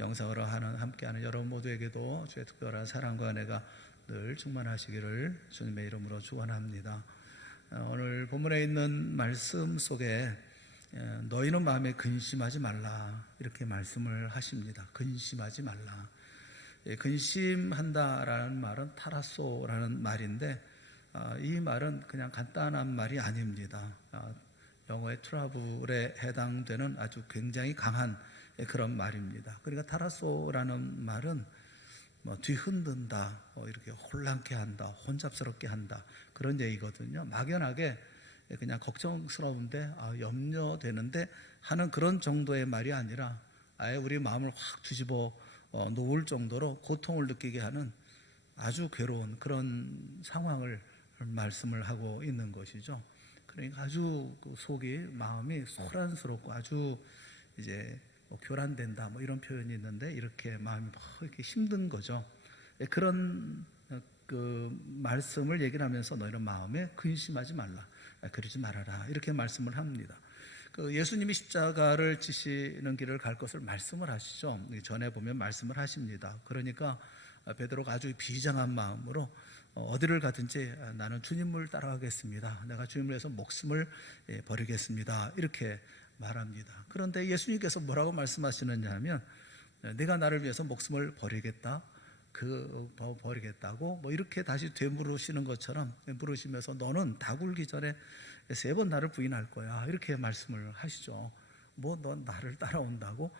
영상으로 함께하는 여러분 모두에게도 주의 특별한 사랑과 은혜가 늘 충만하시기를 주님의 이름으로 축원합니다. 오늘 본문에 있는 말씀 속에 너희는 마음에 근심하지 말라 이렇게 말씀을 하십니다. 근심하지 말라. 근심한다라는 말은 타라소라는 말인데 이 말은 그냥 간단한 말이 아닙니다. 영어의 트러블에 해당되는 아주 굉장히 강한 그런 말입니다. 그러니까 타라소라는 말은 뒤흔든다, 이렇게 혼란케 한다, 혼잡스럽게 한다 그런 얘기거든요. 막연하게 그냥 걱정스러운데 염려되는데 하는 그런 정도의 말이 아니라 아예 우리 마음을 확 뒤집어 놓을 정도로 고통을 느끼게 하는 아주 괴로운 그런 상황을 말씀을 하고 있는 것이죠. 그러니까 아주 속이 마음이 소란스럽고 아주 이제 교란된다 이런 표현이 있는데 이렇게 마음이 이렇게 힘든 거죠. 그런 그 말씀을 얘기를 하면서 너희는 마음에 근심하지 말라, 그러지 말아라 이렇게 말씀을 합니다. 예수님이 십자가를 지시는 길을 갈 것을 말씀을 하시죠. 전에 보면 말씀을 하십니다. 그러니까 베드로가 아주 비장한 마음으로 어디를 가든지 나는 주님을 따라가겠습니다. 내가 주님을 위해서 목숨을 버리겠습니다. 이렇게 말합니다. 그런데 예수님께서 뭐라고 말씀하시느냐 하면 내가 나를 위해서 목숨을 버리겠다. 버리겠다고 이렇게 다시 되물으시는 것처럼 물으시면서 너는 다 굴기 전에 3번 나를 부인할 거야 이렇게 말씀을 하시죠. 넌 나를 따라온다고?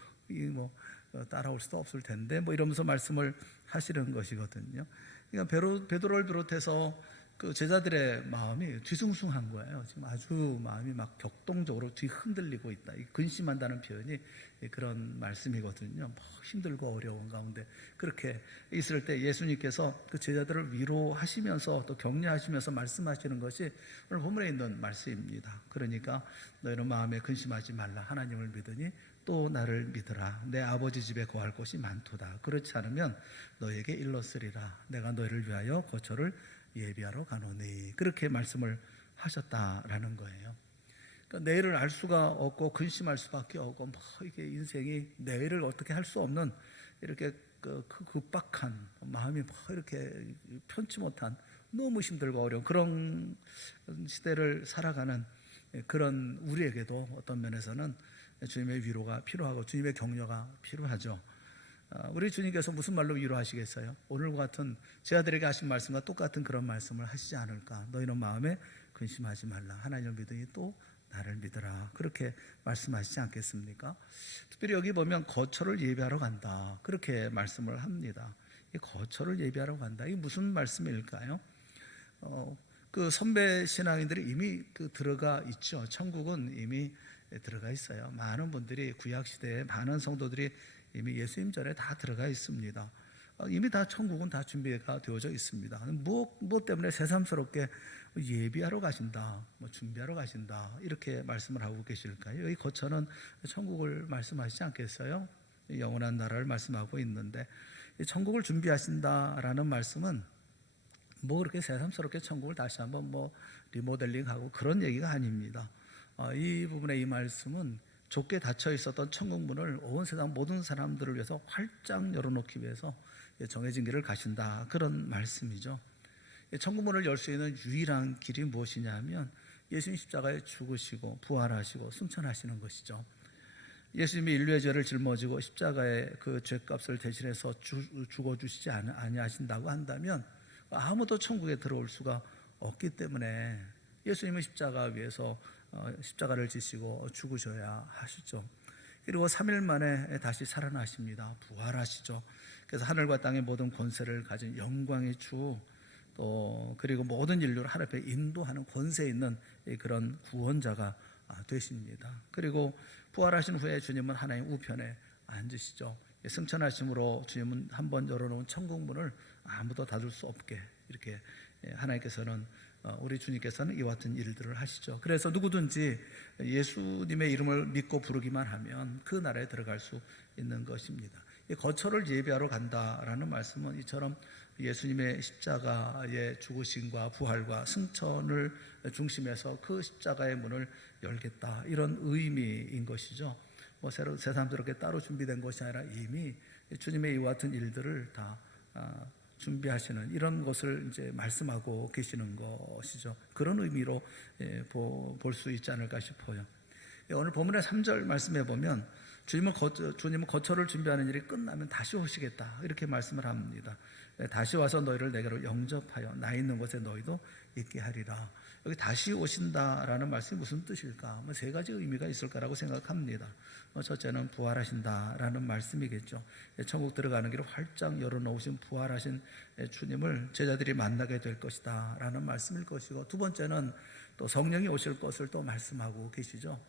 따라올 수도 없을 텐데 이러면서 말씀을 하시는 것이거든요. 그러니까 베드로를 비롯해서 그 제자들의 마음이 뒤숭숭한 거예요. 지금 아주 마음이 막 격동적으로 뒤흔들리고 있다. 근심한다는 표현이 그런 말씀이거든요. 힘들고 어려운 가운데 그렇게 있을 때 예수님께서 그 제자들을 위로하시면서 또 격려하시면서 말씀하시는 것이 오늘 본문에 있는 말씀입니다. 그러니까 너희는 마음에 근심하지 말라. 하나님을 믿으니 또 나를 믿으라. 내 아버지 집에 거할 곳이 많도다. 그렇지 않으면 너에게 일렀으리라. 내가 너희를 위하여 거처를 예비하러 가노니. 그렇게 말씀을 하셨다라는 거예요. 그러니까 내일을 알 수가 없고 근심할 수밖에 없고 이게 인생이 내일을 어떻게 할 수 없는 이렇게 급박한 마음이 이렇게 편치 못한 너무 힘들고 어려운 그런 시대를 살아가는 그런 우리에게도 어떤 면에서는 주님의 위로가 필요하고 주님의 격려가 필요하죠. 우리 주님께서 무슨 말로 위로하시겠어요? 오늘과 같은 제 아들에게 하신 말씀과 똑같은 그런 말씀을 하시지 않을까? 너희는 마음에 근심하지 말라. 하나님을 믿으니 또 나를 믿으라. 그렇게 말씀하시지 않겠습니까? 특별히 여기 보면 거처를 예비하러 간다. 그렇게 말씀을 합니다. 이 거처를 예비하러 간다. 이게 무슨 말씀일까요? 그 선배 신앙인들이 이미 들어가 있죠. 천국은 이미 들어가 있어요. 많은 분들이 구약시대에 많은 성도들이 이미 예수님 전에 다 들어가 있습니다. 이미 다 천국은 다 준비가 되어져 있습니다. 무엇 때문에 새삼스럽게 예비하러 가신다, 준비하러 가신다 이렇게 말씀을 하고 계실까요? 이 거처는 천국을 말씀하시지 않겠어요? 영원한 나라를 말씀하고 있는데 천국을 준비하신다라는 말씀은 그렇게 새삼스럽게 천국을 다시 한번 리모델링하고 그런 얘기가 아닙니다. 이 부분에 이 말씀은 좁게 닫혀 있었던 천국 문을 온 세상 모든 사람들을 위해서 활짝 열어놓기 위해서 정해진 길을 가신다 그런 말씀이죠. 천국 문을 열 수 있는 유일한 길이 무엇이냐 하면 예수님 십자가에 죽으시고 부활하시고 승천하시는 것이죠. 예수님이 인류의 죄를 짊어지고 십자가에 그 죄값을 대신해서 죽어주시지 아니하신다고 한다면 아무도 천국에 들어올 수가 없기 때문에 예수님은 십자가 위에서 십자가를 지시고 죽으셔야 하시죠. 그리고 3일 만에 다시 살아나십니다. 부활하시죠. 그래서 하늘과 땅의 모든 권세를 가진 영광의 주, 또 그리고 모든 인류를 하늘 앞에 인도하는 권세 있는 그런 구원자가 되십니다. 그리고 부활하신 후에 주님은 하나님 우편에 앉으시죠. 승천하심으로 주님은 한번 열어놓은 천국 문을 아무도 닫을 수 없게 이렇게 하나님께서는 우리 주님께서는 이와 같은 일들을 하시죠. 그래서 누구든지 예수님의 이름을 믿고 부르기만 하면 그 나라에 들어갈 수 있는 것입니다. 거처를 예비하러 간다라는 말씀은 이처럼 예수님의 십자가의 죽으심과 부활과 승천을 중심해서 그 십자가의 문을 열겠다 이런 의미인 것이죠. 뭐 새삼스럽게 따로 준비된 것이 아니라 이미 주님의 이와 같은 일들을 다 준비하시는 이런 것을 이제 말씀하고 계시는 것이죠. 그런 의미로 볼 수 있지 않을까 싶어요. 오늘 본문의 3절 말씀해 보면 주님은 거처를 준비하는 일이 끝나면 다시 오시겠다 이렇게 말씀을 합니다. 다시 와서 너희를 내게로 영접하여 나 있는 곳에 너희도 있게 하리라. 여기 다시 오신다라는 말씀이 무슨 뜻일까? 세 가지 의미가 있을 거라고 생각합니다. 첫째는 부활하신다라는 말씀이겠죠. 천국 들어가는 길을 활짝 열어놓으신 부활하신 주님을 제자들이 만나게 될 것이다 라는 말씀일 것이고, 두 번째는 또 성령이 오실 것을 또 말씀하고 계시죠.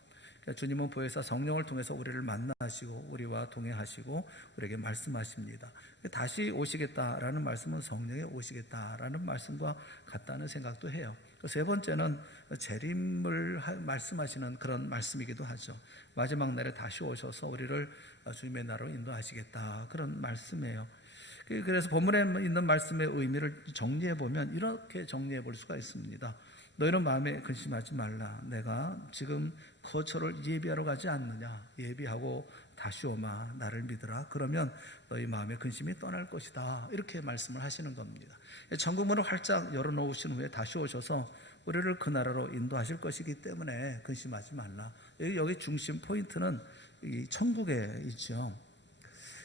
그러니까 주님은 보혜사 성령을 통해서 우리를 만나시고 우리와 동행하시고 우리에게 말씀하십니다. 다시 오시겠다라는 말씀은 성령이 오시겠다라는 말씀과 같다는 생각도 해요. 세 번째는 재림을 말씀하시는 그런 말씀이기도 하죠. 마지막 날에 다시 오셔서 우리를 주님의 나라로 인도하시겠다 그런 말씀이에요. 그래서 본문에 있는 말씀의 의미를 정리해 보면 이렇게 정리해 볼 수가 있습니다. 너희는 마음에 근심하지 말라. 내가 지금 거처를 예비하러 가지 않느냐. 예비하고 다시 오마 나를 믿으라. 그러면 너희 마음의 근심이 떠날 것이다. 이렇게 말씀을 하시는 겁니다. 천국문을 활짝 열어놓으신 후에 다시 오셔서 우리를 그 나라로 인도하실 것이기 때문에 근심하지 말라. 여기 중심 포인트는 이 천국에 있죠.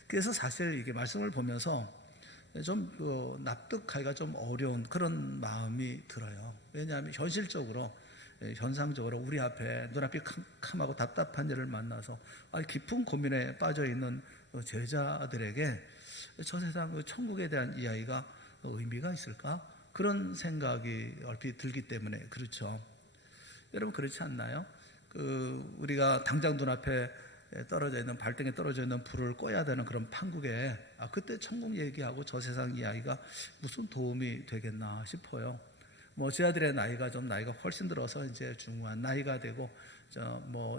그래서 사실 이게 말씀을 보면서 좀 납득하기가 좀 어려운 그런 마음이 들어요. 왜냐하면 현실적으로, 현상적으로 우리 앞에 눈앞이 캄캄하고 답답한 일을 만나서 깊은 고민에 빠져 있는 제자들에게 저 세상 천국에 대한 이야기가 의미가 있을까? 그런 생각이 얼핏 들기 때문에 그렇죠. 여러분 그렇지 않나요? 우리가 당장 눈앞에 떨어져 있는 발등에 떨어져 있는 불을 꺼야 되는 그런 판국에 그때 천국 얘기하고 저 세상 이야기가 무슨 도움이 되겠나 싶어요. 제 아들의 나이가 훨씬 들어서 이제 중후한 나이가 되고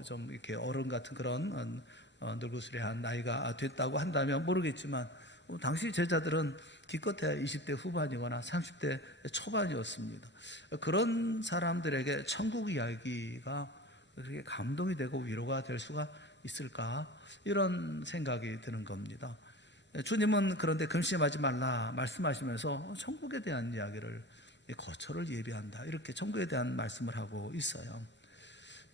좀 이렇게 어른 같은 그런 늙으스레한 나이가 됐다고 한다면 모르겠지만 당시 제자들은 기껏해야 20대 후반이거나 30대 초반이었습니다. 그런 사람들에게 천국 이야기가 그렇게 감동이 되고 위로가 될 수가 있을까? 이런 생각이 드는 겁니다. 주님은 그런데 근심하지 말라 말씀하시면서 천국에 대한 이야기를, 거처를 예비한다 이렇게 천국에 대한 말씀을 하고 있어요.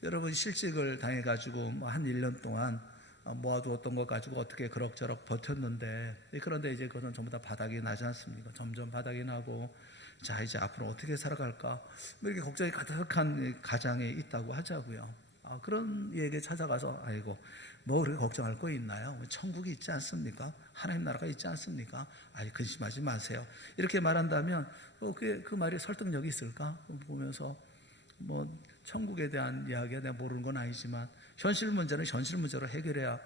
여러분 실직을 당해가지고 한 1년 동안 모아두었던 것 가지고 어떻게 그럭저럭 버텼는데, 그런데 이제 그것은 전부 다 바닥이 나지 않습니까? 점점 바닥이 나고 자 이제 앞으로 어떻게 살아갈까 이렇게 걱정이 가득한 가장에 있다고 하자고요. 그런 이에게 찾아가서 아이고 뭐 그렇게 걱정할 거 있나요? 천국이 있지 않습니까? 하나님 나라가 있지 않습니까? 근심하지 마세요 이렇게 말한다면 그 말이 설득력이 있을까? 보면서 천국에 대한 이야기가 내가 모르는 건 아니지만 현실 문제는 현실 문제로 해결해야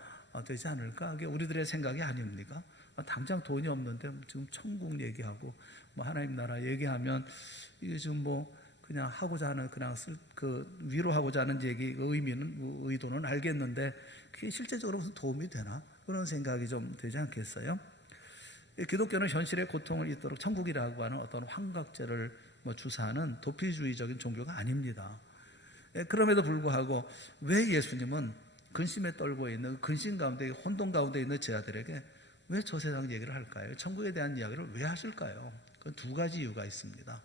되지 않을까? 그게 우리들의 생각이 아닙니까? 당장 돈이 없는데 지금 천국 얘기하고 하나님 나라 얘기하면 이게 지금 그냥 하고자 하는 위로하고자 하는 얘기 의도는 알겠는데 그게 실제적으로 무슨 도움이 되나? 그런 생각이 좀 되지 않겠어요? 기독교는 현실의 고통을 잊도록 천국이라고 하는 어떤 환각제를 주사하는 도피주의적인 종교가 아닙니다. 그럼에도 불구하고 왜 예수님은 근심에 떨고 있는 근심 가운데 혼돈 가운데 있는 제자들에게 왜 저 세상 얘기를 할까요? 천국에 대한 이야기를 왜 하실까요? 그 두 가지 이유가 있습니다.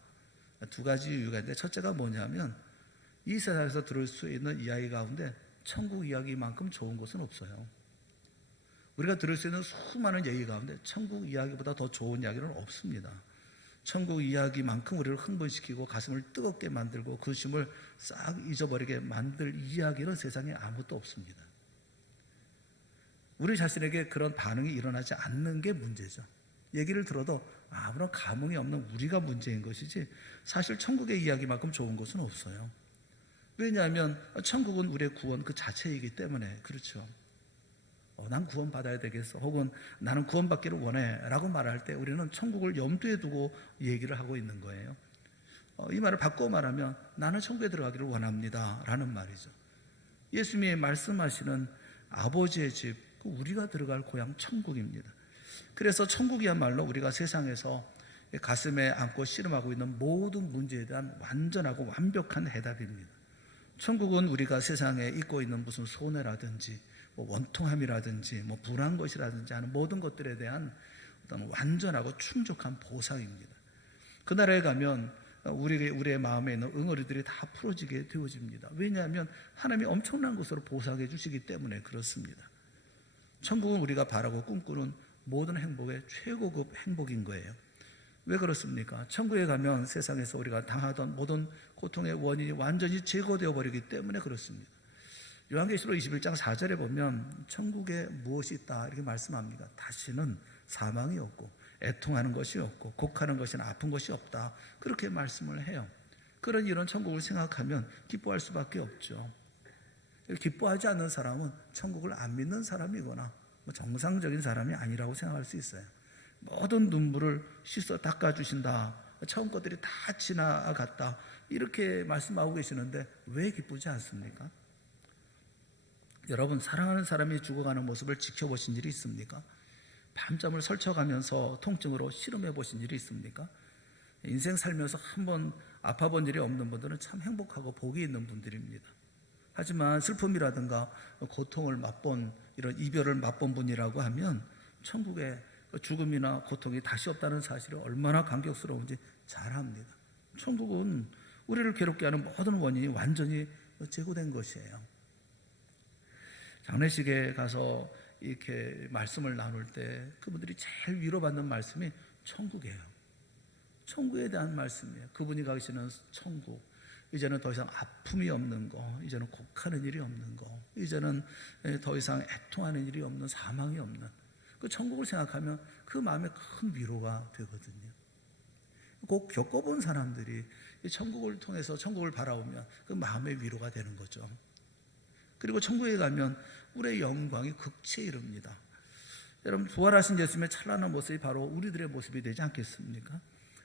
두 가지 이유가 있는데 첫째가 뭐냐면 이 세상에서 들을 수 있는 이야기 가운데 천국 이야기만큼 좋은 것은 없어요. 우리가 들을 수 있는 수많은 얘기 가운데 천국 이야기보다 더 좋은 이야기는 없습니다. 천국 이야기만큼 우리를 흥분시키고 가슴을 뜨겁게 만들고 근심을 싹 잊어버리게 만들 이야기는 세상에 아무것도 없습니다. 우리 자신에게 그런 반응이 일어나지 않는 게 문제죠. 얘기를 들어도 아무런 감흥이 없는 우리가 문제인 것이지 사실 천국의 이야기만큼 좋은 것은 없어요. 왜냐하면 천국은 우리의 구원 그 자체이기 때문에 그렇죠. 난 구원받아야 되겠어 혹은 나는 구원받기를 원해 라고 말할 때 우리는 천국을 염두에 두고 얘기를 하고 있는 거예요. 이 말을 바꿔 말하면 나는 천국에 들어가기를 원합니다 라는 말이죠. 예수님이 말씀하시는 아버지의 집, 우리가 들어갈 고향 천국입니다. 그래서 천국이야말로 우리가 세상에서 가슴에 안고 씨름하고 있는 모든 문제에 대한 완전하고 완벽한 해답입니다. 천국은 우리가 세상에 잊고 있는 무슨 손해라든지 뭐 원통함이라든지 뭐 불한 것이라든지 하는 모든 것들에 대한 어떤 완전하고 충족한 보상입니다. 그 나라에 가면 우리의 마음에 있는 응어리들이 다 풀어지게 되어집니다. 왜냐하면 하나님이 엄청난 것으로 보상해 주시기 때문에 그렇습니다. 천국은 우리가 바라고 꿈꾸는 모든 행복의 최고급 행복인 거예요. 왜 그렇습니까? 천국에 가면 세상에서 우리가 당하던 모든 고통의 원인이 완전히 제거되어 버리기 때문에 그렇습니다. 요한계시록 21장 4절에 보면 천국에 무엇이 있다 이렇게 말씀합니다. 다시는 사망이 없고 애통하는 것이 없고 곡하는 것이나 아픈 것이 없다 그렇게 말씀을 해요. 그런 이런 천국을 생각하면 기뻐할 수밖에 없죠. 기뻐하지 않는 사람은 천국을 안 믿는 사람이거나 정상적인 사람이 아니라고 생각할 수 있어요. 모든 눈물을 씻어 닦아주신다, 처음 것들이 다 지나갔다 이렇게 말씀하고 계시는데 왜 기쁘지 않습니까? 여러분, 사랑하는 사람이 죽어가는 모습을 지켜보신 일이 있습니까? 밤잠을 설쳐가면서 통증으로 씨름해 보신 일이 있습니까? 인생 살면서 한번 아파본 일이 없는 분들은 참 행복하고 복이 있는 분들입니다. 하지만 슬픔이라든가 고통을 맛본, 이런 이별을 맛본 분이라고 하면 천국에 죽음이나 고통이 다시 없다는 사실이 얼마나 감격스러운지 잘 압니다. 천국은 우리를 괴롭게 하는 모든 원인이 완전히 제거된 것이에요. 장례식에 가서 이렇게 말씀을 나눌 때 그분들이 제일 위로받는 말씀이 천국이에요. 천국에 대한 말씀이에요. 그분이 가시는 천국, 이제는 더 이상 아픔이 없는 거, 이제는 곡하는 일이 없는 거, 이제는 더 이상 애통하는 일이 없는, 사망이 없는 그 천국을 생각하면 그 마음에 큰 위로가 되거든요. 꼭 겪어본 사람들이 이 천국을 통해서 천국을 바라보면 그 마음의 위로가 되는 거죠. 그리고 천국에 가면 우리의 영광이 극치에 이릅니다. 여러분, 부활하신 예수님의 찬란한 모습이 바로 우리들의 모습이 되지 않겠습니까?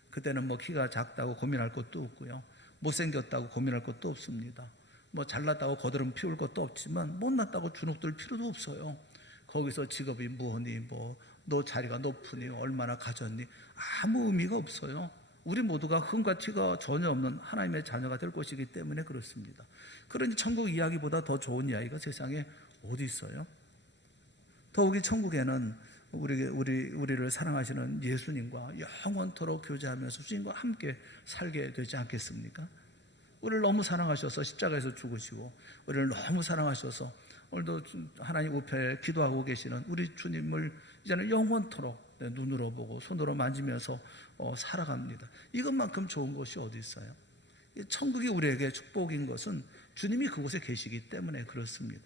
그때는 뭐 키가 작다고 고민할 것도 없고요, 못생겼다고 고민할 것도 없습니다. 뭐 잘났다고 거드름 피울 것도 없지만 못났다고 주눅들 필요도 없어요. 거기서 직업이 뭐니, 뭐 너 자리가 높으니, 얼마나 가졌니, 아무 의미가 없어요. 우리 모두가 흠과 티가 전혀 없는 하나님의 자녀가 될 것이기 때문에 그렇습니다. 그러니 천국 이야기보다 더 좋은 이야기가 세상에 어디 있어요? 더욱이 천국에는 우리를 사랑하시는 예수님과 영원토록 교제하면서 주님과 함께 살게 되지 않겠습니까? 우리를 너무 사랑하셔서 십자가에서 죽으시고, 우리를 너무 사랑하셔서 오늘도 하나님 우편에 기도하고 계시는 우리 주님을 이제는 영원토록 눈으로 보고 손으로 만지면서 살아갑니다. 이것만큼 좋은 것이 어디 있어요? 천국이 우리에게 축복인 것은 주님이 그곳에 계시기 때문에 그렇습니다.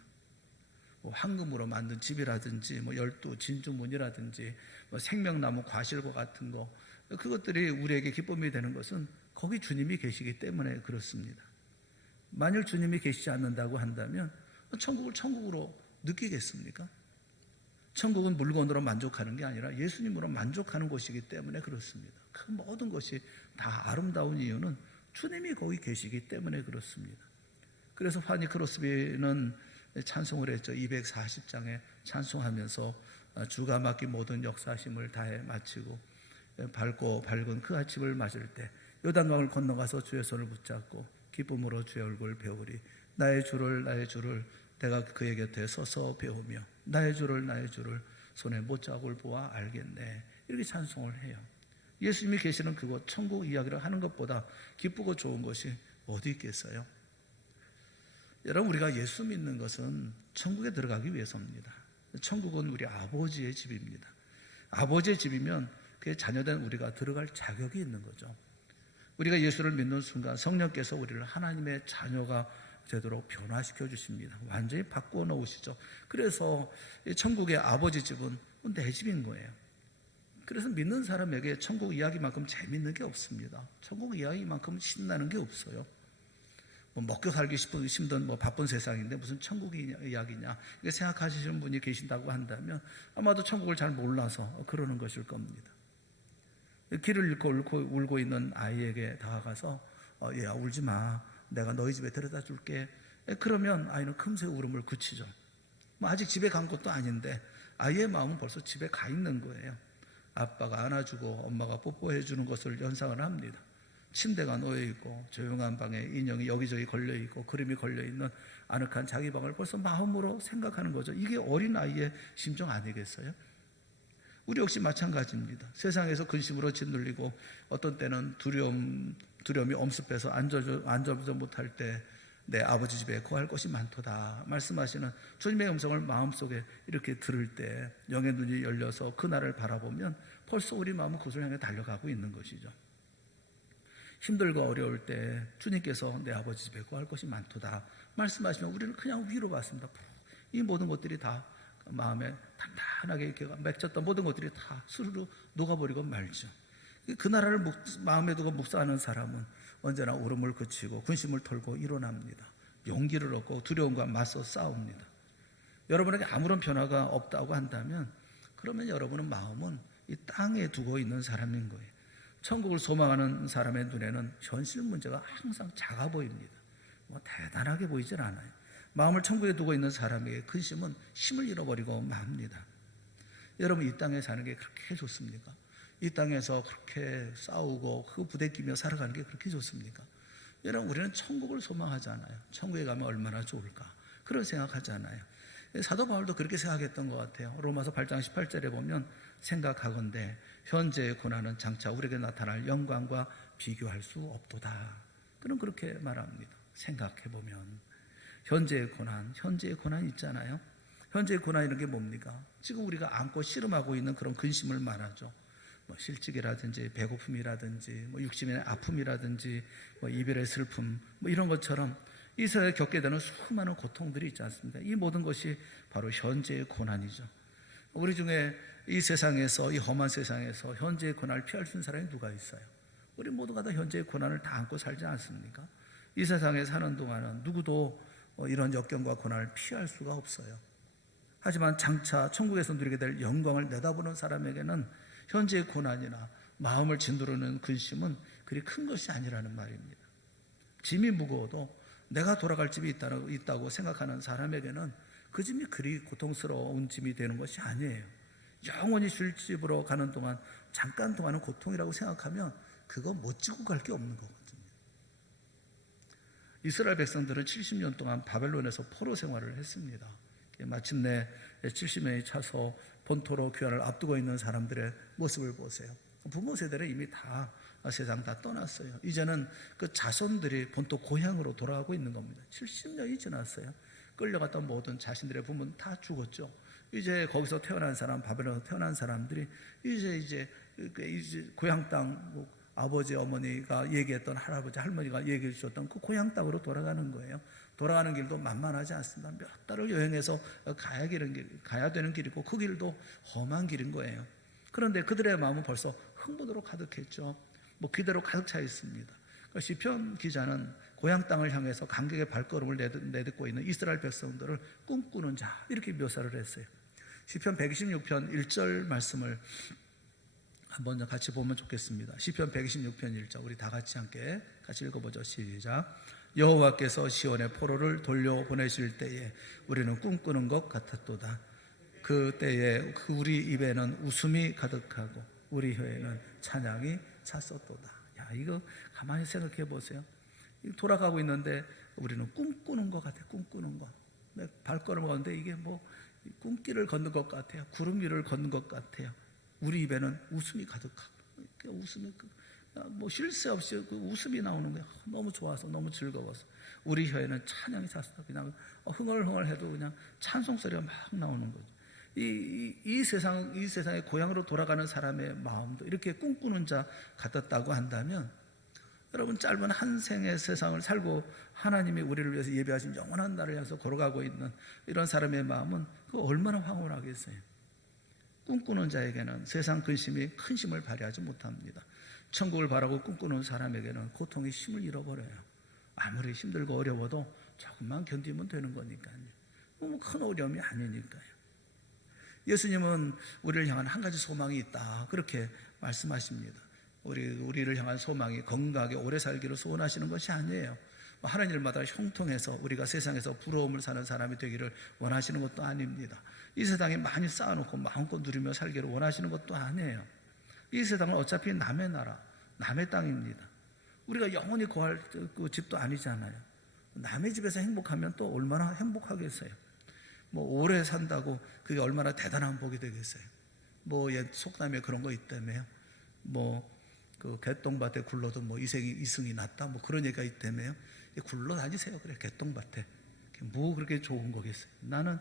뭐 황금으로 만든 집이라든지, 뭐 열두 진주문이라든지, 뭐 생명나무 과실과 같은 거, 그것들이 우리에게 기쁨이 되는 것은 거기 주님이 계시기 때문에 그렇습니다. 만일 주님이 계시지 않는다고 한다면 천국을 천국으로 느끼겠습니까? 천국은 물건으로 만족하는 게 아니라 예수님으로 만족하는 곳이기 때문에 그렇습니다. 그 모든 것이 다 아름다운 이유는 주님이 거기 계시기 때문에 그렇습니다. 그래서 파니 크로스비는 찬송을 했죠. 240장에 찬송하면서 주가 맡긴 모든 역사심을 다해 마치고 밝고 밝은 그 아침을 맞을 때 요단강을 건너가서 주의 손을 붙잡고 기쁨으로 주의 얼굴을 배우리. 나의 주를 내가 그의 곁에 서서 배우며 나의 주를 손에 못자국을 보아 알겠네. 이렇게 찬송을 해요. 예수님이 계시는 그곳 천국 이야기를 하는 것보다 기쁘고 좋은 것이 어디 있겠어요? 여러분, 우리가 예수 믿는 것은 천국에 들어가기 위해서입니다. 천국은 우리 아버지의 집입니다. 아버지의 집이면 그의 자녀된 우리가 들어갈 자격이 있는 거죠. 우리가 예수를 믿는 순간 성령께서 우리를 하나님의 자녀가 되도록 변화시켜 주십니다. 완전히 바꾸어 놓으시죠. 그래서 천국의 아버지 집은 내 집인 거예요. 그래서 믿는 사람에게 천국 이야기만큼 재밌는 게 없습니다. 천국 이야기만큼 신나는 게 없어요. 뭐 먹고 살기 힘든 바쁜 세상인데 무슨 천국 이야기냐, 이렇게 생각하시는 분이 계신다고 한다면 아마도 천국을 잘 몰라서 그러는 것일 겁니다. 길을 잃고 울고 있는 아이에게 다가가서 얘야, 울지 마, 내가 너희 집에 데려다 줄게. 그러면 아이는 금세 울음을 그치죠. 아직 집에 간 것도 아닌데 아이의 마음은 벌써 집에 가 있는 거예요. 아빠가 안아주고 엄마가 뽀뽀해 주는 것을 연상을 합니다. 침대가 놓여있고 조용한 방에 인형이 여기저기 걸려있고 그림이 걸려있는 아늑한 자기 방을 벌써 마음으로 생각하는 거죠. 이게 어린아이의 심정 아니겠어요? 우리 역시 마찬가지입니다. 세상에서 근심으로 짓눌리고 어떤 때는 두려움이 엄습해서 앉아보지 못할 때 내 아버지 집에 거할 것이 많도다 말씀하시는 주님의 음성을 마음속에 이렇게 들을 때 영의 눈이 열려서 그날을 바라보면 벌써 우리 마음은 그것을 향해 달려가고 있는 것이죠. 힘들고 어려울 때 주님께서 내 아버지 집에 거할 것이 많도다 말씀하시면 우리는 그냥 위로받습니다. 이 모든 것들이 다 마음에 단단하게 이렇게 맺혔던 모든 것들이 다 스르르 녹아버리고 말죠. 그 나라를 마음에 두고 묵상하는 사람은 언제나 울음을 그치고 근심을 털고 일어납니다. 용기를 얻고 두려움과 맞서 싸웁니다. 여러분에게 아무런 변화가 없다고 한다면 그러면 여러분의 마음은 이 땅에 두고 있는 사람인 거예요. 천국을 소망하는 사람의 눈에는 현실 문제가 항상 작아 보입니다. 뭐 대단하게 보이질 않아요. 마음을 천국에 두고 있는 사람에게 근심은 힘을 잃어버리고 맙니다. 여러분, 이 땅에 사는 게 그렇게 좋습니까? 이 땅에서 그렇게 싸우고 그 부대끼며 살아가는 게 그렇게 좋습니까? 여러분, 우리는 천국을 소망하잖아요. 천국에 가면 얼마나 좋을까 그런 생각하잖아요. 사도 바울도 그렇게 생각했던 것 같아요. 로마서 8장 18절에 보면 생각하건대 현재의 고난은 장차 우리에게 나타날 영광과 비교할 수 없도다. 그럼 그렇게 말합니다. 생각해보면 현재의 고난 있잖아요. 현재의 고난이라는 게 뭡니까? 지금 우리가 안고 씨름하고 있는 그런 근심을 말하죠. 뭐 실직이라든지 배고픔이라든지 뭐 육신의 아픔이라든지 뭐 이별의 슬픔 뭐 이런 것처럼 이 세상에 겪게 되는 수많은 고통들이 있지 않습니까? 이 모든 것이 바로 현재의 고난이죠. 우리 중에 이 세상에서, 이 험한 세상에서 현재의 고난을 피할 수 있는 사람이 누가 있어요? 우리 모두가 다 현재의 고난을 다 안고 살지 않습니까? 이 세상에 사는 동안은 누구도 이런 역경과 고난을 피할 수가 없어요. 하지만 장차 천국에서 누리게 될 영광을 내다보는 사람에게는 현재의 고난이나 마음을 짓누르는 근심은 그리 큰 것이 아니라는 말입니다. 짐이 무거워도 내가 돌아갈 집이 있다고 생각하는 사람에게는 그 짐이 그리 고통스러운 짐이 되는 것이 아니에요. 영원히 쉴 집으로 가는 동안 잠깐 동안은 고통이라고 생각하면 그거 못 지고 갈 게 없는 거거든요. 이스라엘 백성들은 70년 동안 바벨론에서 포로 생활을 했습니다. 마침내 70년이 차서 본토로 귀환을 앞두고 있는 사람들의 모습을 보세요. 부모 세대는 이미 다 세상 다 떠났어요. 이제는 그 자손들이 본토 고향으로 돌아가고 있는 겁니다. 70년이 지났어요. 끌려갔던 모든 자신들의 부모는 다 죽었죠. 이제 거기서 태어난 사람, 바벨론에서 태어난 사람들이 이제 고향 땅, 아버지 어머니가 얘기했던 할아버지 할머니가 얘기해 주셨던 그 고향 땅으로 돌아가는 거예요. 돌아가는 길도 만만하지 않습니다. 몇 달을 여행해서 가야 되는 길이고 그 길도 험한 길인 거예요. 그런데 그들의 마음은 벌써 흥분으로 가득했죠. 뭐 기대로 가득 차 있습니다. 시편 기자는 고향 땅을 향해서 감격의 발걸음을 내딛고 있는 이스라엘 백성들을 꿈꾸는 자 이렇게 묘사를 했어요. 시편 126편 1절 말씀을 한번 같이 보면 좋겠습니다. 시편 126편 1절 우리 다 같이 함께 같이 읽어보죠. 시작. 여호와께서 시온의 포로를 돌려보내실 때에 우리는 꿈꾸는 것 같았도다. 그 때에 우리 입에는 웃음이 가득하고 우리 혀에는 찬양이 찼었도다. 야, 이거 가만히 생각해 보세요. 돌아가고 있는데 우리는 꿈꾸는 것 같아요. 꿈꾸는 것. 발걸음 걷는데 이게 뭐 꿈길을 걷는 것 같아요. 구름 위를 걷는 것 같아요. 우리 입에는 웃음이 가득하고 웃음이 뭐 쉴 새 없이 그 웃음이 나오는 거예요. 너무 좋아서 너무 즐거워서 우리 혀에는 찬양이 찼어. 그냥 흥얼흥얼해도 그냥 찬송 소리가 막 나오는 거죠. 이 세상의 고향으로 돌아가는 사람의 마음도 이렇게 꿈꾸는 자 같았다고 한다면 여러분 짧은 한 생의 세상을 살고 하나님이 우리를 위해서 예비하신 영원한 날을 향해서 걸어가고 있는 이런 사람의 마음은 그 얼마나 황홀하겠어요. 꿈꾸는 자에게는 세상 근심이 큰 힘을 발휘하지 못합니다. 천국을 바라고 꿈꾸는 사람에게는 고통이 힘을 잃어버려요. 아무리 힘들고 어려워도 조금만 견디면 되는 거니까요. 너무 큰 어려움이 아니니까요. 예수님은 우리를 향한 한 가지 소망이 있다 그렇게 말씀하십니다. 우리를 향한 소망이 건강하게 오래 살기를 소원하시는 것이 아니에요. 하는 일마다 형통해서 우리가 세상에서 부러움을 사는 사람이 되기를 원하시는 것도 아닙니다. 이 세상에 많이 쌓아놓고 마음껏 누리며 살기를 원하시는 것도 아니에요. 이 세상은 어차피 남의 나라, 남의 땅입니다. 우리가 영원히 거할 그 집도 아니잖아요. 남의 집에서 행복하면 또 얼마나 행복하겠어요. 뭐 오래 산다고 그게 얼마나 대단한 복이 되겠어요. 뭐 옛 속담에 그런 거 있다며요. 뭐 그 개똥밭에 굴러도 뭐 이승이 낫다 뭐 그런 얘기가 있다며요. 굴러 다니세요. 그래 개똥밭에 뭐 그렇게 좋은 거겠어요. 나는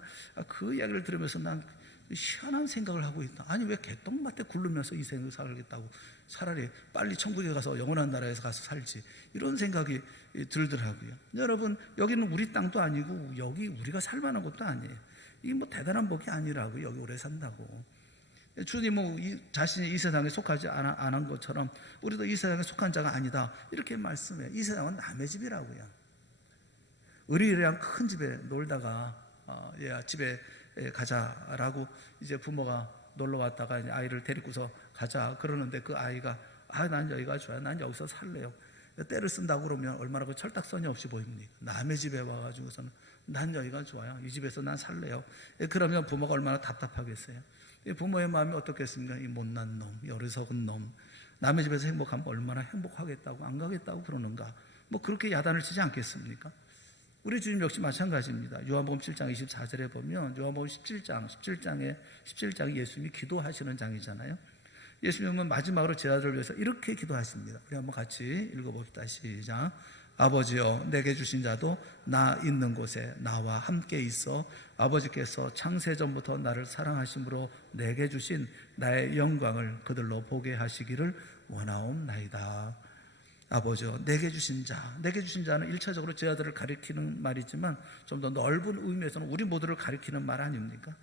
그 이야기를 들으면서 난 희한한 생각을 하고 있다. 아니 왜 개똥밭에 굴르면서 이 생을 살겠다고, 차라리 빨리 천국에 가서 영원한 나라에서 가서 살지, 이런 생각이 들더라고요. 여러분, 여기는 우리 땅도 아니고 여기 우리가 살만한 것도 아니에요. 이게 뭐 대단한 복이 아니라고 여기 오래 산다고. 주님은 자신이 이 세상에 속하지 않은 것처럼 우리도 이 세상에 속한 자가 아니다 이렇게 말씀해요. 이 세상은 남의 집이라고요. 어린이랑 큰 집에 놀다가 얘야 집에 가자라고 이제 부모가 놀러 왔다가 이제 아이를 데리고서 가자 그러는데 그 아이가 난 여기가 좋아요. 난 여기서 살래요. 때를 쓴다고 그러면 얼마나 그 철딱서니 없이 보입니까? 남의 집에 와가지고서는 난 여기가 좋아요. 이 집에서 난 살래요. 그러면 부모가 얼마나 답답하겠어요. 부모의 마음이 어떻겠습니까? 이 못난 놈, 어리석은 놈, 남의 집에서 행복하면 얼마나 행복하겠다고 안 가겠다고 그러는가? 뭐 그렇게 야단을 치지 않겠습니까? 우리 주님 역시 마찬가지입니다. 요한복음 7장 24절에 보면 요한복음 17장이 예수님이 기도하시는 장이잖아요. 예수님은 마지막으로 제자들을 위해서 이렇게 기도하십니다. 우리 한번 같이 읽어봅시다. 시작. 아버지여, 내게 주신 자도 나 있는 곳에 나와 함께 있어 아버지께서 창세전부터 나를 사랑하심으로 내게 주신 나의 영광을 그들로 보게 하시기를 원하옵나이다. 아버지여, 내게 주신 자는 1차적으로 제자들을 가리키는 말이지만 좀 더 넓은 의미에서는 우리 모두를 가리키는 말 아닙니까?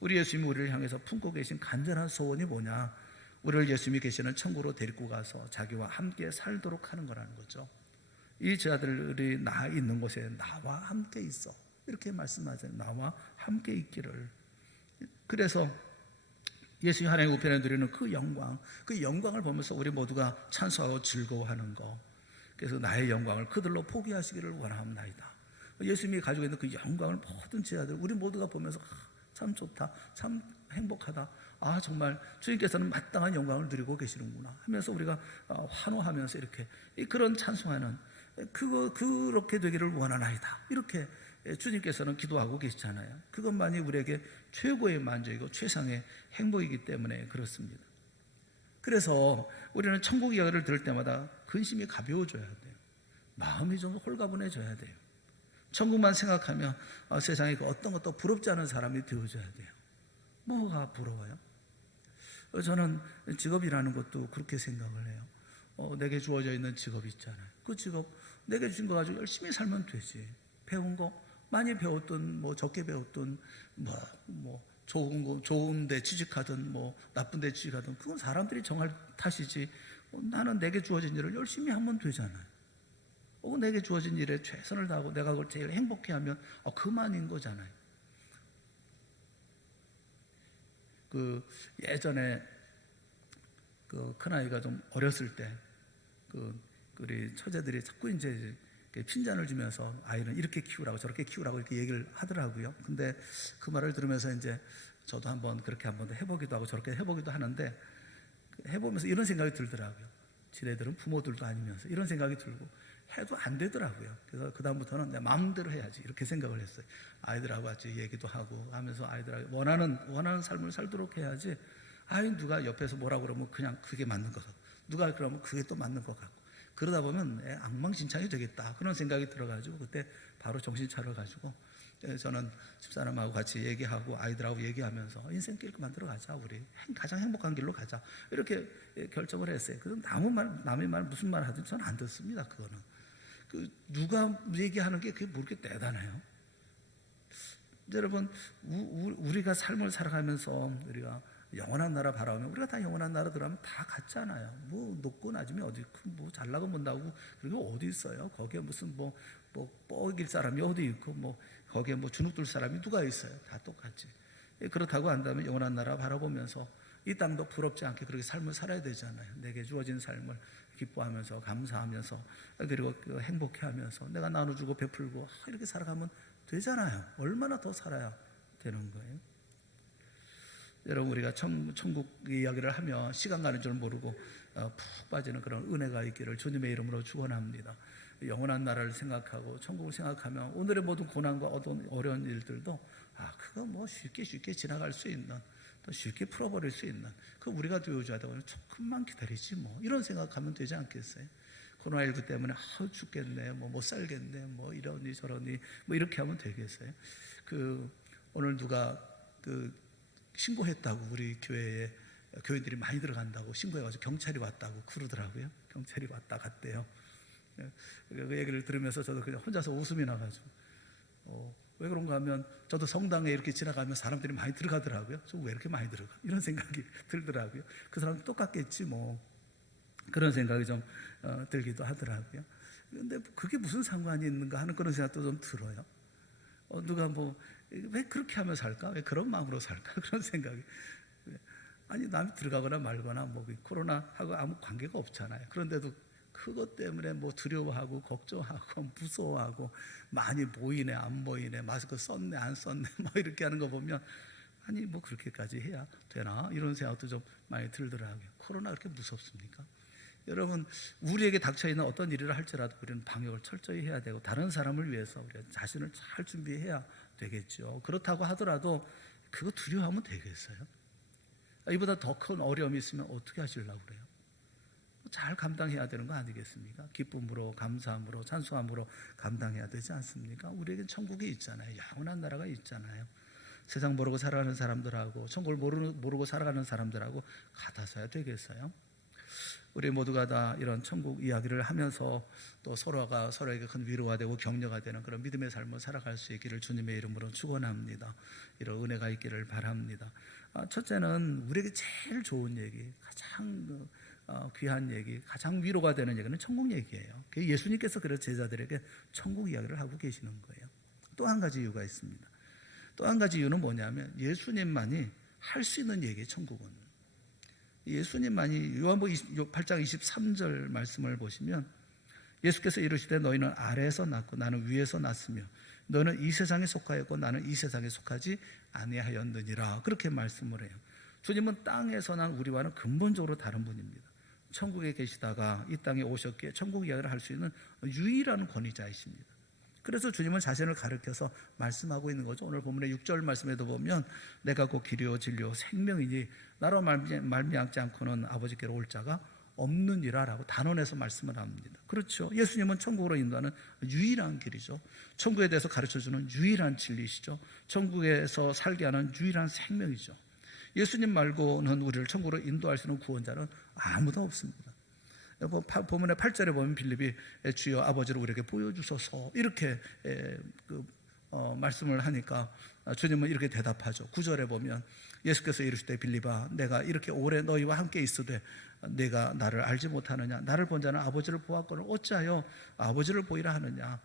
우리 예수님이 우리를 향해서 품고 계신 간절한 소원이 뭐냐? 우리를 예수님이 계시는 천국으로 데리고 가서 자기와 함께 살도록 하는 거라는 거죠. 이 제자들이 나 있는 곳에 나와 함께 있어 이렇게 말씀하세요. 나와 함께 있기를. 그래서 예수님 하나님 우편에 누리는 그 영광을 보면서 우리 모두가 찬송하고 즐거워하는 거. 그래서 나의 영광을 그들로 포기하시기를 원하옵나이다. 예수님이 가지고 있는 그 영광을 모든 제자들 우리 모두가 보면서 참 좋다, 참 행복하다, 정말 주님께서는 마땅한 영광을 누리고 계시는구나 하면서 우리가 환호하면서 이렇게 그런 찬송하는 그렇게 되기를 원하나이다 이렇게 주님께서는 기도하고 계시잖아요. 그것만이 우리에게 최고의 만족이고 최상의 행복이기 때문에 그렇습니다. 그래서 우리는 천국 이야기를 들을 때마다 근심이 가벼워져야 돼요. 마음이 좀 홀가분해져야 돼요. 천국만 생각하면 세상에 어떤 것도 부럽지 않은 사람이 되어져야 돼요. 뭐가 부러워요? 저는 직업이라는 것도 그렇게 생각을 해요. 내게 주어져 있는 직업이 있잖아요. 그 직업 내게 주신 거 가지고 열심히 살면 되지. 배운 거 많이 배웠든 뭐 적게 배웠든 뭐 좋은 데 취직하든 뭐 나쁜 데 취직하든 그건 사람들이 정할 탓이지. 나는 내게 주어진 일을 열심히 하면 되잖아요. 내게 주어진 일에 최선을 다하고 내가 그걸 제일 행복해하면 그만인 거잖아요. 예전에 큰아이가 좀 어렸을 때 우리 처제들이 자꾸 이제 핀잔을 주면서 아이는 이렇게 키우라고 저렇게 키우라고 이렇게 얘기를 하더라고요. 근데 그 말을 들으면서 이제 저도 한번 그렇게 한번 해보기도 하고 저렇게 해보기도 하는데 해보면서 이런 생각이 들더라고요. 지네들은 부모들도 아니면서 이런 생각이 들고 해도 안 되더라고요. 그래서 그 다음부터는 내 마음대로 해야지 이렇게 생각을 했어요. 아이들하고 같이 얘기도 하고 하면서 아이들하고 원하는 삶을 살도록 해야지. 누가 옆에서 뭐라고 그러면 그냥 그게 맞는 것 같고 누가 그러면 그게 또 맞는 것 같고 그러다 보면 엉망진창이 되겠다 그런 생각이 들어가지고 그때 바로 정신 차려가지고 저는 집사람하고 같이 얘기하고 아이들하고 얘기하면서 인생길 만들어 가자, 우리 가장 행복한 길로 가자 이렇게 결정을 했어요. 그래서 남의 말 무슨 말 하든 저는 안 듣습니다. 그거는 누가 얘기하는 게 그게 뭐 그렇게 대단해요. 여러분, 우리가 삶을 살아가면서 우리가 영원한 나라 바라보면 우리가 다 영원한 나라 들어가면 다 같잖아요. 뭐 높고 낮으면 어디 뭐 잘나고 못나고 그리고 어디 있어요? 거기에 무슨 뭐 뻐길 사람이 어디 있고 뭐 거기에 뭐 주눅들 사람이 누가 있어요? 다 똑같지. 그렇다고 한다면 영원한 나라 바라보면서 이 땅도 부럽지 않게 그렇게 삶을 살아야 되잖아요. 내게 주어진 삶을 기뻐하면서 감사하면서 그리고 행복해하면서 내가 나눠주고 베풀고 이렇게 살아가면 되잖아요. 얼마나 더 살아야 되는 거예요? 여러분 우리가 천국 이야기를 하면 시간 가는 줄 모르고 푹 빠지는 그런 은혜가 있기를 주님의 이름으로 축원합니다. 영원한 나라를 생각하고 천국을 생각하면 오늘의 모든 고난과 어려운 일들도 그거 뭐 쉽게 지나갈 수 있는, 또 쉽게 풀어버릴 수 있는, 그 우리가 되어줘야 되고 조금만 기다리지 뭐, 이런 생각하면 되지 않겠어요? 코로나19 때문에 죽겠네, 못 살겠네, 이러니 저러니 이렇게 하면 되겠어요? 오늘 누가 신고했다고, 우리 교회에 교인들이 많이 들어간다고 신고해가지고 경찰이 왔다고 그러더라고요. 경찰이 왔다 갔대요. 그 얘기를 들으면서 저도 그냥 혼자서 웃음이 나가지고 왜 그런가 하면 저도 성당에 이렇게 지나가면 사람들이 많이 들어가더라고요. 저 왜 이렇게 많이 들어가? 이런 생각이 들더라고요. 그 사람도 똑같겠지 뭐, 그런 생각이 좀 들기도 하더라고요. 근데 그게 무슨 상관이 있는가 하는 그런 생각도 좀 들어요. 누가 왜 그렇게 하며 살까? 왜 그런 마음으로 살까? 그런 생각이. 아니, 남이 들어가거나 말거나 코로나하고 아무 관계가 없잖아요. 그런데도 그것 때문에 두려워하고 걱정하고 무서워하고, 많이 보이네 안 보이네, 마스크 썼네 안 썼네 이렇게 하는 거 보면 아니 그렇게까지 해야 되나, 이런 생각도 좀 많이 들더라고요. 코로나 그렇게 무섭습니까? 여러분, 우리에게 닥쳐있는 어떤 일을 할지라도 우리는 방역을 철저히 해야 되고, 다른 사람을 위해서 우리 자신을 잘 준비해야 되겠죠. 그렇다고 하더라도 그거 두려워하면 되겠어요? 이보다 더 큰 어려움이 있으면 어떻게 하시려고 그래요? 잘 감당해야 되는 거 아니겠습니까? 기쁨으로, 감사함으로, 찬송함으로 감당해야 되지 않습니까? 우리에겐 천국이 있잖아요. 영원한 나라가 있잖아요. 세상 모르고 살아가는 사람들하고 천국을 모르고 살아가는 사람들하고 같아서야 되겠어요? 우리 모두가 다 이런 천국 이야기를 하면서 또 서로가 서로에게 큰 위로가 되고 격려가 되는 그런 믿음의 삶을 살아갈 수 있기를 주님의 이름으로 축원합니다. 이런 은혜가 있기를 바랍니다. 첫째는 우리에게 제일 좋은 얘기, 가장 귀한 얘기, 가장 위로가 되는 얘기는 천국 얘기예요. 예수님께서 그래서 제자들에게 천국 이야기를 하고 계시는 거예요. 또 한 가지 이유가 있습니다. 또 한 가지 이유는 뭐냐면 예수님만이 할 수 있는 얘기예요. 천국은 예수님만이. 요한복음 8장 23절 말씀을 보시면 예수께서 이르시되 너희는 아래에서 났고 나는 위에서 났으며 너는 이 세상에 속하였고 나는 이 세상에 속하지 아니하였느니라, 그렇게 말씀을 해요. 주님은 땅에서 난 우리와는 근본적으로 다른 분입니다. 천국에 계시다가 이 땅에 오셨기에 천국 이야기를 할 수 있는 유일한 권위자이십니다. 그래서 주님은 자신을 가르쳐서 말씀하고 있는 거죠. 오늘 본문의 6절 말씀에도 보면 내가 곧 길이요 진리요 생명이니 나로 말미암지 않고는 아버지께로 올 자가 없느니라 라고 단언해서 말씀을 합니다. 그렇죠. 예수님은 천국으로 인도하는 유일한 길이죠. 천국에 대해서 가르쳐주는 유일한 진리시죠. 천국에서 살게 하는 유일한 생명이죠. 예수님 말고는 우리를 천국으로 인도할 수 있는 구원자는 아무도 없습니다. 본문의 8절에 보면 빌립이 주여 아버지를 우리에게 보여주소서 이렇게 말씀을 하니까 주님은 이렇게 대답하죠. 9절에 보면 예수께서 이르시되 빌립아 내가 이렇게 오래 너희와 함께 있으되 네가 나를 알지 못하느냐? 나를 본 자는 아버지를 보았거늘 어찌하여 아버지를 보이라 하느냐?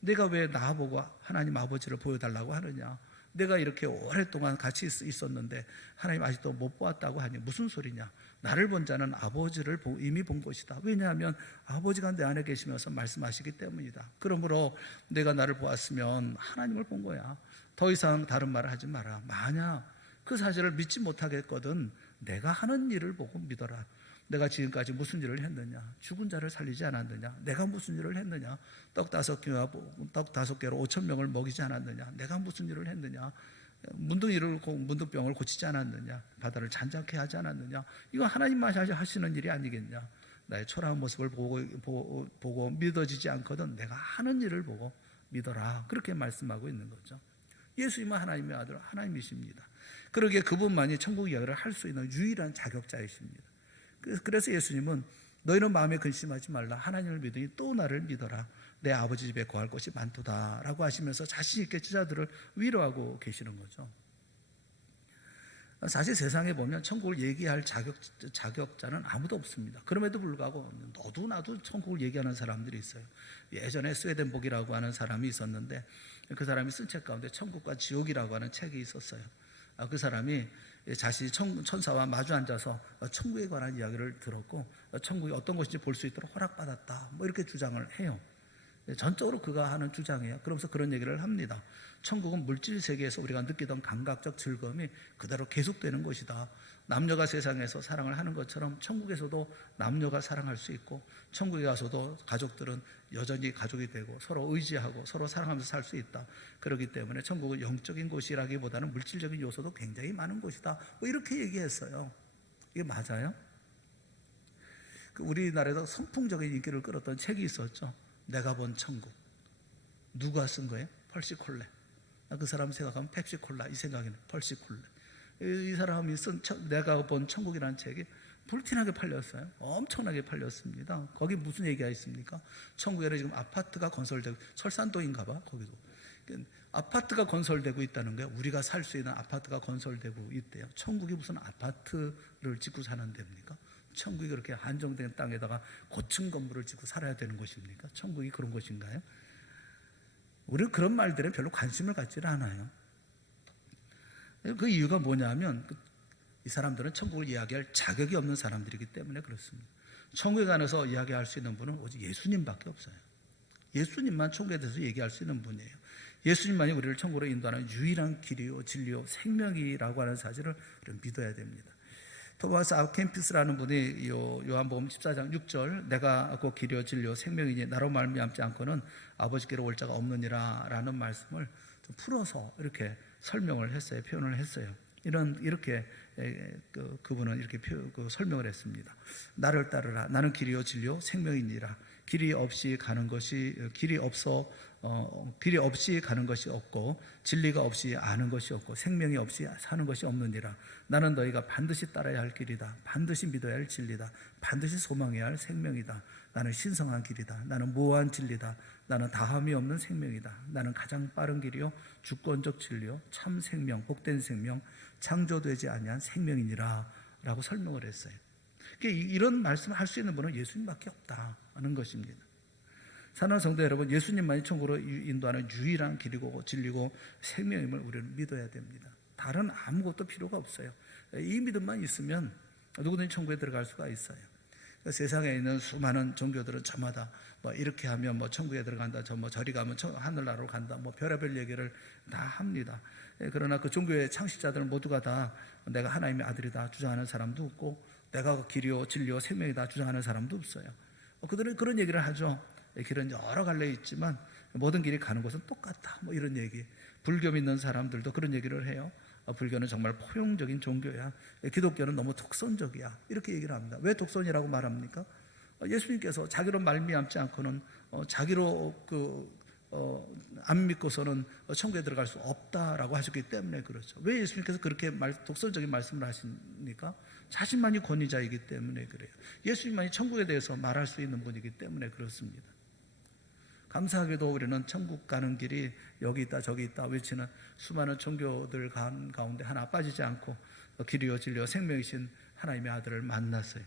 내가 왜 나보고 하나님 아버지를 보여달라고 하느냐? 내가 이렇게 오랫동안 같이 있었는데 하나님 아직도 못 보았다고 하니 무슨 소리냐? 나를 본 자는 아버지를 이미 본 것이다. 왜냐하면 아버지가 내 안에 계시면서 말씀하시기 때문이다. 그러므로 내가 나를 보았으면 하나님을 본 거야. 더 이상 다른 말을 하지 마라. 만약 그 사실을 믿지 못하겠거든 내가 하는 일을 보고 믿어라. 내가 지금까지 무슨 일을 했느냐? 죽은 자를 살리지 않았느냐? 내가 무슨 일을 했느냐? 떡 5개로 5,000명을 먹이지 않았느냐? 내가 무슨 일을 했느냐? 문둥병을 고치지 않았느냐? 바다를 잔잔케 하지 않았느냐? 이거 하나님만 하시는 일이 아니겠냐? 나의 초라한 모습을 보고 믿어지지 않거든 내가 하는 일을 보고 믿어라. 그렇게 말씀하고 있는 거죠. 예수님은 하나님의 아들 하나님이십니다. 그러기에 그분만이 천국 이야기를 할 수 있는 유일한 자격자이십니다. 그래서 예수님은 너희는 마음에 근심하지 말라. 하나님을 믿으니 또 나를 믿어라. 내 아버지 집에 거할 곳이 많도다 라고 하시면서 자신 있게 제자들을 위로하고 계시는 거죠. 사실 세상에 보면 천국을 얘기할 자격자는 아무도 없습니다. 그럼에도 불구하고 너도 나도 천국을 얘기하는 사람들이 있어요. 예전에 스웨덴복이라고 하는 사람이 있었는데 그 사람이 쓴 책 가운데 천국과 지옥이라고 하는 책이 있었어요. 그 사람이 자신이 천사와 마주 앉아서 천국에 관한 이야기를 들었고 천국이 어떤 것인지 볼 수 있도록 허락받았다 이렇게 주장을 해요. 전적으로 그가 하는 주장이에요. 그러면서 그런 얘기를 합니다. 천국은 물질 세계에서 우리가 느끼던 감각적 즐거움이 그대로 계속되는 것이다. 남녀가 세상에서 사랑을 하는 것처럼 천국에서도 남녀가 사랑할 수 있고, 천국에 가서도 가족들은 여전히 가족이 되고 서로 의지하고 서로 사랑하면서 살 수 있다. 그렇기 때문에 천국은 영적인 곳이라기보다는 물질적인 요소도 굉장히 많은 곳이다. 뭐 이렇게 얘기했어요. 이게 맞아요? 우리나라에서 선풍적인 인기를 끌었던 책이 있었죠. 내가 본 천국. 누가 쓴 거예요? 펄시콜레. 그 사람 생각하면 펩시콜라 이 생각이네. 펄시콜레. 이 사람이 쓴 내가 본 천국이라는 책이 불티나게 팔렸어요. 엄청나게 팔렸습니다. 거기 무슨 얘기가 있습니까? 천국에는 지금 아파트가 건설되고, 설산도인가 봐 거기도. 아파트가 건설되고 있다는 거예요. 우리가 살 수 있는 아파트가 건설되고 있대요. 천국이 무슨 아파트를 짓고 사는 데입니까? 천국이 그렇게 한정된 땅에다가 고층 건물을 짓고 살아야 되는 것입니까? 천국이 그런 것인가요? 우리는 그런 말들에 별로 관심을 갖지 않아요. 그 이유가 뭐냐면 이 사람들은 천국을 이야기할 자격이 없는 사람들이기 때문에 그렇습니다. 천국에 관해서 이야기할 수 있는 분은 오직 예수님밖에 없어요. 예수님만 천국에 대해서 얘기할 수 있는 분이에요. 예수님만이 우리를 천국으로 인도하는 유일한 길이요 진리요 생명이라고 하는 사실을 우리는 믿어야 됩니다. 토마스 아켄피스라는 분이 요한복음 14장 6절 내가 곧 길이요 진리요 생명이니 나로 말미암지 않고는 아버지께로 올 자가 없느니라 라는 말씀을 좀 풀어서 이렇게 설명을 했어요. 표현을 했어요. 이렇게 그분은 이렇게 설명을 했습니다. 나를 따르라. 나는 길이요 진리요 생명이니라. 길이 없이 가는 것이 없고 진리가 없이 아는 것이 없고 생명이 없이 사는 것이 없느니라. 나는 너희가 반드시 따라야 할 길이다. 반드시 믿어야 할 진리다. 반드시 소망해야 할 생명이다. 나는 신성한 길이다. 나는 무한 진리다. 나는 다함이 없는 생명이다. 나는 가장 빠른 길이요 주권적 진리요 참 생명 복된 생명 창조되지 아니한 생명이니라 라고 설명을 했어요. 이런 말씀을 할 수 있는 분은 예수님밖에 없다는 것입니다. 사랑하는 성도 여러분, 예수님만이 천국으로 인도하는 유일한 길이고 진리고 생명임을 우리는 믿어야 됩니다. 다른 아무것도 필요가 없어요. 이 믿음만 있으면 누구든지 천국에 들어갈 수가 있어요. 세상에 있는 수많은 종교들은 저마다 이렇게 하면 천국에 들어간다, 저리 가면 하늘나라로 간다, 별의별 얘기를 다 합니다. 그러나 그 종교의 창시자들은 모두가 다 내가 하나님의 아들이다 주장하는 사람도 없고, 내가 길이요 진리요 생명이다 주장하는 사람도 없어요. 그들은 그런 얘기를 하죠. 길은 여러 갈래 있지만 모든 길이 가는 곳은 똑같다, 이런 얘기. 불교 믿는 사람들도 그런 얘기를 해요. 불교는 정말 포용적인 종교야. 기독교는 너무 독선적이야. 이렇게 얘기를 합니다. 왜 독선이라고 말합니까? 예수님께서 자기로 말미암지 않고는 자기로 안 믿고서는 천국에 들어갈 수 없다라고 하셨기 때문에 그렇죠. 왜 예수님께서 그렇게 독선적인 말씀을 하십니까? 자신만이 권위자이기 때문에 그래요. 예수님만이 천국에 대해서 말할 수 있는 분이기 때문에 그렇습니다. 감사하게도 우리는 천국 가는 길이 여기 있다 저기 있다 외치는 수많은 종교들 가운데 하나 빠지지 않고 길이요 진리요 생명이신 하나님의 아들을 만났어요.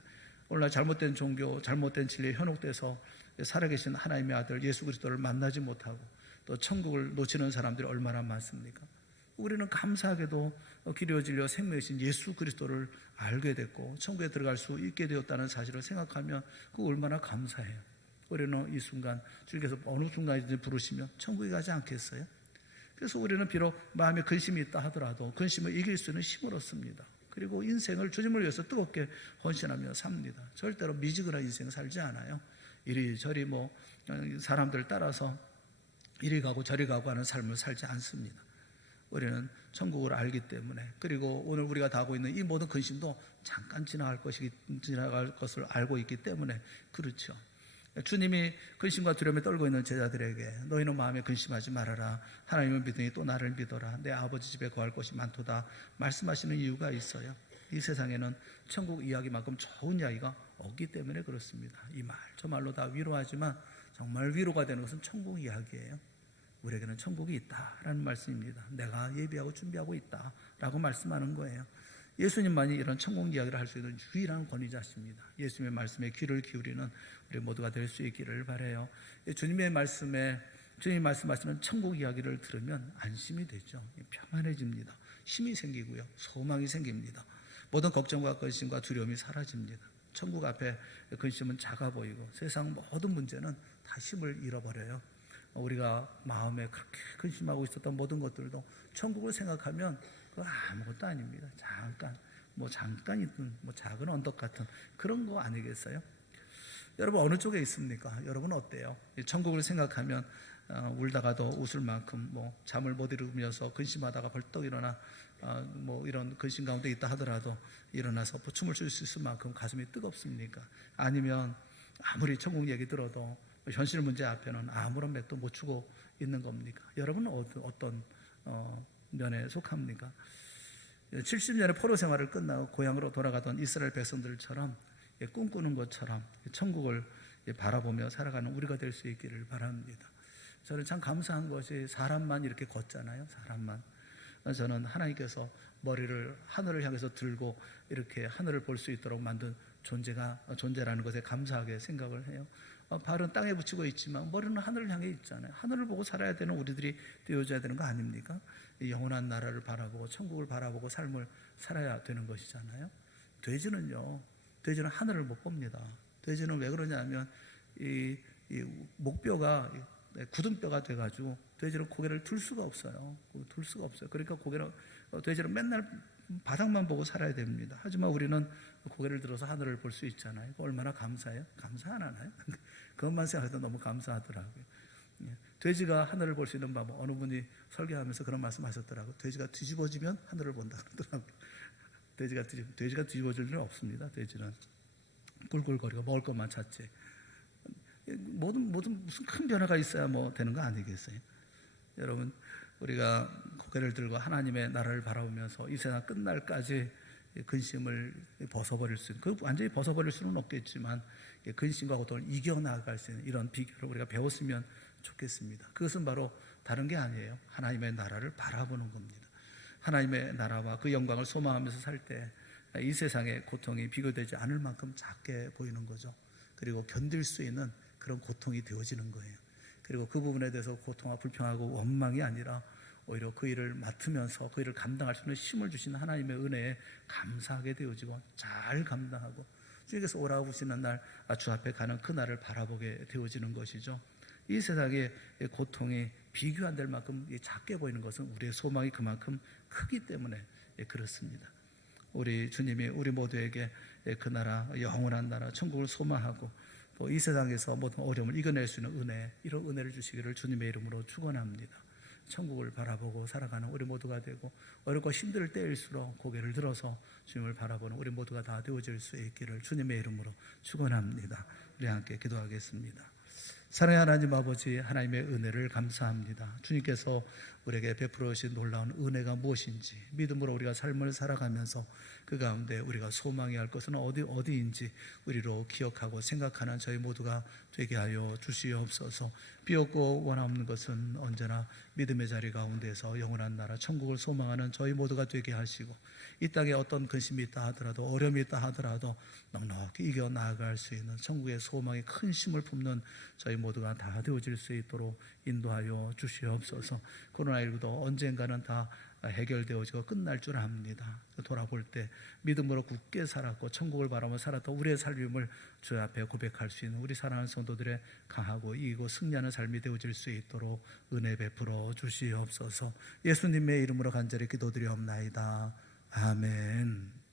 오늘날 잘못된 종교, 잘못된 진리에 현혹돼서 살아계신 하나님의 아들 예수 그리스도를 만나지 못하고 또 천국을 놓치는 사람들이 얼마나 많습니까? 우리는 감사하게도 길이요 진리요 생명이신 예수 그리스도를 알게 됐고 천국에 들어갈 수 있게 되었다는 사실을 생각하면 그거 얼마나 감사해요. 우리는 이 순간 주님께서 어느 순간이든지 부르시면 천국에 가지 않겠어요? 그래서 우리는 비록 마음에 근심이 있다 하더라도 근심을 이길 수 있는 힘을 얻습니다. 그리고 인생을 주님을 위해서 뜨겁게 헌신하며 삽니다. 절대로 미지근한 인생 살지 않아요. 이리저리 사람들 따라서 이리 가고 저리 가고 하는 삶을 살지 않습니다. 우리는 천국을 알기 때문에, 그리고 오늘 우리가 다 하고 있는 이 모든 근심도 잠깐 지나갈 것을 알고 있기 때문에 그렇죠. 주님이 근심과 두려움에 떨고 있는 제자들에게 너희는 마음에 근심하지 말아라. 하나님을 믿으니 또 나를 믿어라. 내 아버지 집에 거할 곳이 많도다 말씀하시는 이유가 있어요. 이 세상에는 천국 이야기만큼 좋은 이야기가 없기 때문에 그렇습니다. 이 말 저 말로 다 위로하지만 정말 위로가 되는 것은 천국 이야기예요. 우리에게는 천국이 있다라는 말씀입니다. 내가 예비하고 준비하고 있다라고 말씀하는 거예요. 예수님만이 이런 천국 이야기를 할 수 있는 유일한 권위자십니다. 예수님의 말씀에 귀를 기울이는 우리 모두가 될 수 있기를 바라요. 주님이 말씀하시는 천국 이야기를 들으면 안심이 되죠. 평안해집니다. 힘이 생기고요, 소망이 생깁니다. 모든 걱정과 근심과 두려움이 사라집니다. 천국 앞에 근심은 작아 보이고 세상 모든 문제는 다 힘을 잃어버려요. 우리가 마음에 그렇게 근심하고 있었던 모든 것들도 천국을 생각하면 그거 아무것도 아닙니다. 잠깐 있는 작은 언덕 같은 그런 거 아니겠어요? 여러분 어느 쪽에 있습니까? 여러분 어때요? 천국을 생각하면 울다가도 웃을 만큼 잠을 못 이루면서 근심하다가 벌떡 일어나 이런 근심 가운데 있다 하더라도 일어나서 춤을 출 수 있을 만큼 가슴이 뜨겁습니까? 아니면 아무리 천국 얘기 들어도 현실 문제 앞에는 아무런 맥도 못 추고 있는 겁니까? 여러분은 어떤 면에 속합니까? 70년의 포로 생활을 끝나고 고향으로 돌아가던 이스라엘 백성들처럼 꿈꾸는 것처럼 천국을 바라보며 살아가는 우리가 될 수 있기를 바랍니다. 저는 참 감사한 것이 사람만 이렇게 걷잖아요. 사람만. 저는 하나님께서 머리를 하늘을 향해서 들고 이렇게 하늘을 볼 수 있도록 만든 존재라는 것에 감사하게 생각을 해요. 발은 땅에 붙이고 있지만 머리는 하늘을 향해 있잖아요. 하늘을 보고 살아야 되는 우리들이 되어줘야 되는 거 아닙니까? 영원한 나라를 바라보고 천국을 바라보고 삶을 살아야 되는 것이잖아요. 돼지는 하늘을 못 봅니다. 돼지는 왜 그러냐면 이 목뼈가 굳은뼈가 돼가지고 돼지는 고개를 들 수가 없어요. 그러니까 돼지는 맨날 바닥만 보고 살아야 됩니다. 하지만 우리는 고개를 들어서 하늘을 볼 수 있잖아요. 얼마나 감사해요? 감사 안 하나요? 그것만 생각해도 너무 감사하더라고요. 돼지가 하늘을 볼 수 있는 방법, 어느 분이 설교하면서 그런 말씀하셨더라고요. 돼지가 뒤집어지면 하늘을 본다 그러더라고요. 돼지가 뒤집어질 일은 없습니다. 돼지는 꿀꿀거리고 먹을 것만 찾지. 무슨 큰 변화가 있어야 되는 거 아니겠어요? 여러분, 우리가 고개를 들고 하나님의 나라를 바라보면서 이 세상 끝날까지 근심을 벗어버릴 수 있는, 완전히 벗어버릴 수는 없겠지만 근심과 고통을 이겨나갈 수 있는 이런 비결을 우리가 배웠으면 좋겠습니다. 그것은 바로 다른 게 아니에요. 하나님의 나라를 바라보는 겁니다. 하나님의 나라와 그 영광을 소망하면서 살 때 이 세상의 고통이 비교되지 않을 만큼 작게 보이는 거죠. 그리고 견딜 수 있는 그런 고통이 되어지는 거예요. 그리고 그 부분에 대해서 고통과 불평하고 원망이 아니라 오히려 그 일을 맡으면서 그 일을 감당할 수 있는 힘을 주시는 하나님의 은혜에 감사하게 되어지고 잘 감당하고 주님께서 오라고 부르시는 날 주 앞에 가는 그 날을 바라보게 되어지는 것이죠. 이 세상의 고통이 비교 안 될 만큼 작게 보이는 것은 우리의 소망이 그만큼 크기 때문에 그렇습니다. 우리 주님이 우리 모두에게 그 나라, 영원한 나라, 천국을 소망하고 또 이 세상에서 모든 어려움을 이겨낼 수 있는 은혜, 이런 은혜를 주시기를 주님의 이름으로 축원합니다. 천국을 바라보고 살아가는 우리 모두가 되고 어렵고 힘들 때일수록 고개를 들어서 주님을 바라보는 우리 모두가 다 되어질 수 있기를 주님의 이름으로 축원합니다. 우리 함께 기도하겠습니다. 사랑의 하나님 아버지, 하나님의 은혜를 감사합니다. 주님께서 우리에게 베풀어 주신 놀라운 은혜가 무엇인지 믿음으로 우리가 삶을 살아가면서 그 가운데 우리가 소망해야 할 것은 어디인지 우리로 기억하고 생각하는 저희 모두가 되게 하여 주시옵소서. 비었고 원함없는 것은 언제나 믿음의 자리 가운데서 영원한 나라 천국을 소망하는 저희 모두가 되게 하시고 이 땅에 어떤 근심이 있다 하더라도 어려움이 있다 하더라도 넉넉히 이겨 나아갈 수 있는 천국의 소망의 큰 힘을 품는 저희 모두가 다 되어질 수 있도록 인도하여 주시옵소서. 코로나19도 언젠가는 다 해결되어지고 끝날 줄 압니다. 돌아볼 때 믿음으로 굳게 살았고 천국을 바라며 살았던 우리의 삶을 주 앞에 고백할 수 있는 우리 사랑하는 성도들의 강하고 이기고 승리하는 삶이 되어질 수 있도록 은혜 베풀어 주시옵소서. 예수님의 이름으로 간절히 기도드리옵나이다. 아멘.